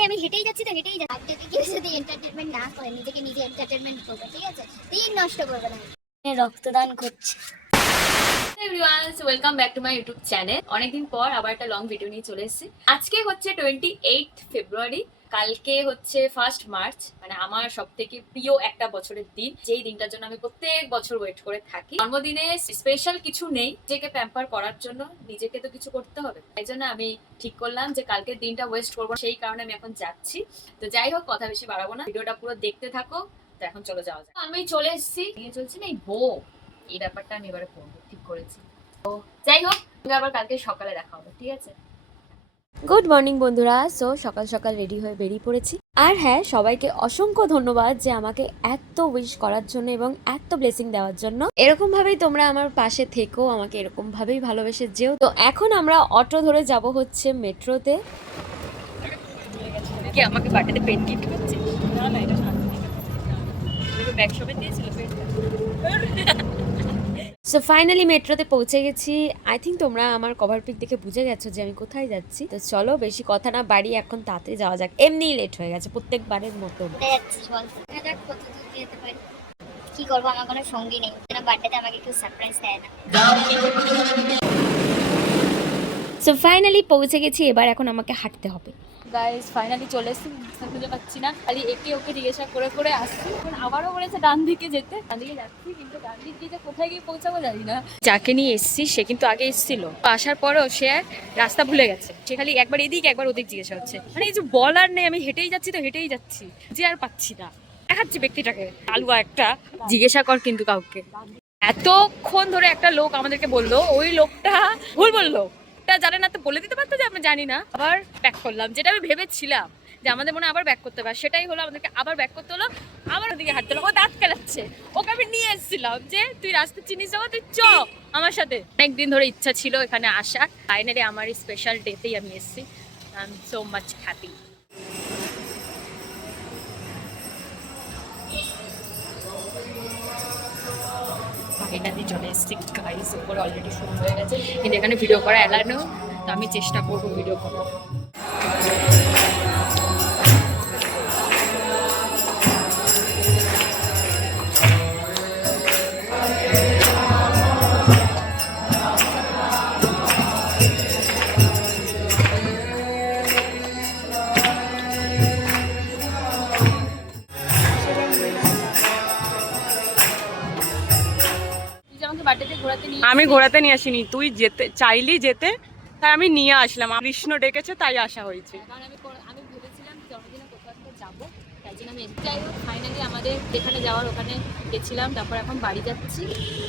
ভাই আমি হেঁটেই যাচ্ছি তো হেঁটেই যাচ্ছি। যদি কেউ যদি এন্টারটেনমেন্ট না করে নিজেকে নিজে এন্টারটেনমেন্ট করবে, ঠিক আছে? দিন নষ্ট করবে না। রক্তদান করছে। Welcome back to my YouTube channel. অনেকদিন পর আবার একটা লং ভিডিও নিয়ে চলে এসেছি। আজকে হচ্ছে 28 ফেব্রুয়ারি, কালকে হচ্ছে 1 মার্চ, মানে আমার সব থেকে প্রিয় একটা বছরের দিন, যেই দিনটার জন্য আমি প্রত্যেক বছর ওয়েট করে থাকি। জন্মদিনে স্পেশাল কিছু নেই, নিজেকে প্যাম্পার করার জন্য নিজেকে তো কিছু করতে হবে। তাই জন্য আমি ঠিক করলাম যে কালকের দিনটা ওয়েস্ট করবো, সেই কারণে আমি এখন যাচ্ছি। তো যাই হোক, কথা বেশি বাড়াবো না, ভিডিওটা পুরো দেখতে থাকো। তো এখন চলে যাওয়া যায়। আমি চলে এসেছি, চলছি না এই এই ব্যাপারটা আমি এবারে করবো ঠিক করেছি। তো যাই হোক, আবার কালকে সকালে দেখা হবে, ঠিক আছে? গুড মর্নিং বন্ধুরা। সো সকাল সকাল রেডি হয়ে বেরিয়ে পড়েছি। আর হ্যাঁ, সবাইকে অসংখ্য ধন্যবাদ যে আমাকে এত উইশ করার জন্য এবং এত ব্লেসিং দেওয়ার জন্য। এরকম ভাবেই তোমরা আমার পাশে থেকো, আমাকে এরকম ভাবেই ভালোবেসে যেও। তো এখন আমরা অটো ধরে যাব হচ্ছে মেট্রোতে। কি আমাকে বার্থডেতে পেন গিফট করছে? না না, এটা ব্যাগ শপে দিয়েছিল পেনটা। সো ফাইনালি মেট্রোতে পৌঁছে গেছি। আই থিঙ্ক তোমরা আমার কভার পিক দেখে বুঝে গেছো যে আমি কোথায় যাচ্ছি। তো চলো বেশি কথা না বাড়ি এখন তাড়াতাড়ি যাওয়া যাক, এমনিই লেট হয়ে গেছে প্রত্যেকবারের মতো। কি করবো, আমার কোনো সঙ্গী নেই, বার্থডেতে আমাকে কেউ সারপ্রাইজ দেয় না। সো ফাইনালি পৌঁছে গেছি, এবার এখন আমাকে হাঁটতে হবে। গাইস ফাইনালি চলে এসেছি, খুঁজে পাচ্ছি না, খালি একে ওকে জিজ্ঞাসা করে করে আসছি। এখন আবারও বলেছে ডান দিকে যেতে, ডান দিকে যাচ্ছি, কিন্তু ডান দিক দিয়ে কোথায় গিয়ে পৌঁছাবো জানি না। যাকে নিয়ে এসেছি সে কিন্তু আগে এসেছিল, আসার পরেও সে রাস্তা ভুলে গেছে। সে খালি একবার এদিক একবার ওদিক জিজ্ঞাসা হচ্ছে, মানে কিছু বলার নেই। আমি হেঁটেই যাচ্ছি তো হেঁটেই যাচ্ছি, যে আর পাচ্ছি না। দেখাচ্ছি ব্যক্তিটাকে, আলুয়া একটা, জিজ্ঞাসা কর কিন্তু কাউকে। এতক্ষণ ধরে একটা লোক আমাদেরকে বললো, ওই লোকটা ভুল বললো, জানে না তো বলে দিতে পারতো যে আমরা জানি না। আবার ব্যাক করলাম, যেটা আমি ভেবেছিলাম যে আমাদের মনে আবার ব্যাক করতে পারে, সেটাই হলো। আমাদেরকে আবার ব্যাক করতে হলো, আবার ওদিকে হাঁটতে হলো। ও দাঁত কেলাচ্ছে, ওকে আমি নিয়ে এসেছিলাম যে তুই রাস্তা চিনিস যাবো, তুই চ আমার সাথে। অনেকদিন ধরে ইচ্ছা ছিল এখানে আসা, ফাইনালি আমার এই স্পেশাল ডেতেই আমি এসেছি। I am so much happy. Finally চলে এসেছি গাইস, উপরে অলরেডি শুরু হয়ে গেছে, কিন্তু এখানে ভিডিও করা এলানো, তো আমি চেষ্টা করবো ভিডিও করার। আমি ঘোরাতে নিয়ে আসিনি, তুই যেতে চাইলি যেতে, তাই আমি নিয়ে আসলাম। কৃষ্ণ ডেকেছে তাই আসা হয়েছে। আমি ভেবেছিলাম জন্মদিনে কোথাও একটা যাবো, তাই জন্য আমি যাই হোক ফাইনালি আমাদের যেখানে যাওয়ার ওখানে গেছিলাম। তারপর এখন বাড়ি যাচ্ছি।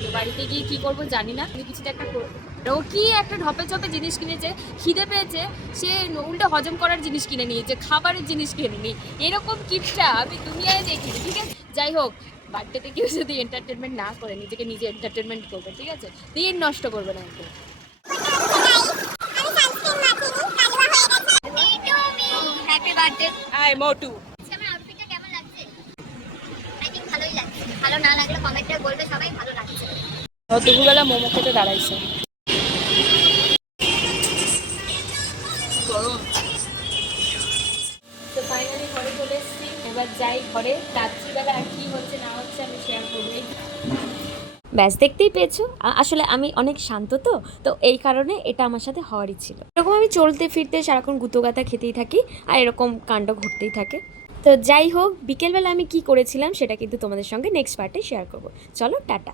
তো বাড়িতে গিয়ে কি করবো জানি না, কিন্তু কিছুটা একটা করবো। ও কি একটা ঢপে চপে জিনিস কিনেছে, খিদে পেয়েছে, সে উল্টো হজম করার জিনিস কিনে নিয়েছে, খাবারের জিনিস কিনে নি। এরকম কিপটা আমি দুনিয়ায় দেখিনি, ঠিক আছে? যাই হোক, বার্থডেতে কেউ যদি এন্টারটেনমেন্ট না করে নিজেকে নিজে এন্টারটেনমেন্ট করবে, ঠিক আছে? দিন নষ্ট করবে না একদম। Happy birthday. আই মোটু, আমার আউটফিটটা কেমন লাগছে? আই থিংক ভালোই লাগছে। ভালো না লাগলে কমেন্টে বলবে সবাই ভালো লাগছে। দুপুরবেলা মোমো খেতে দাঁড়াইছে। তো ফাইনালি ঘরে চলে এসেছি, এবার যাই ঘরে। রাত্রিবেলা আর কি হচ্ছে না হচ্ছে আমি শেয়ার করবো। ব্যাস, দেখতেই পেয়েছো আসলে আমি অনেক শান্ত, তো এই কারণে এটা আমার সাথে হওয়ারই ছিল। এরকম আমি চলতে ফিরতে সারাক্ষণ গুঁতোগাথা খেতেই থাকি, আর এরকম কাণ্ড ঘটতেই থাকে। তো যাই হোক, বিকেলবেলা আমি কি করেছিলাম সেটা কিন্তু তোমাদের সঙ্গে নেক্সট পার্টে শেয়ার করবো। চলো টাটা।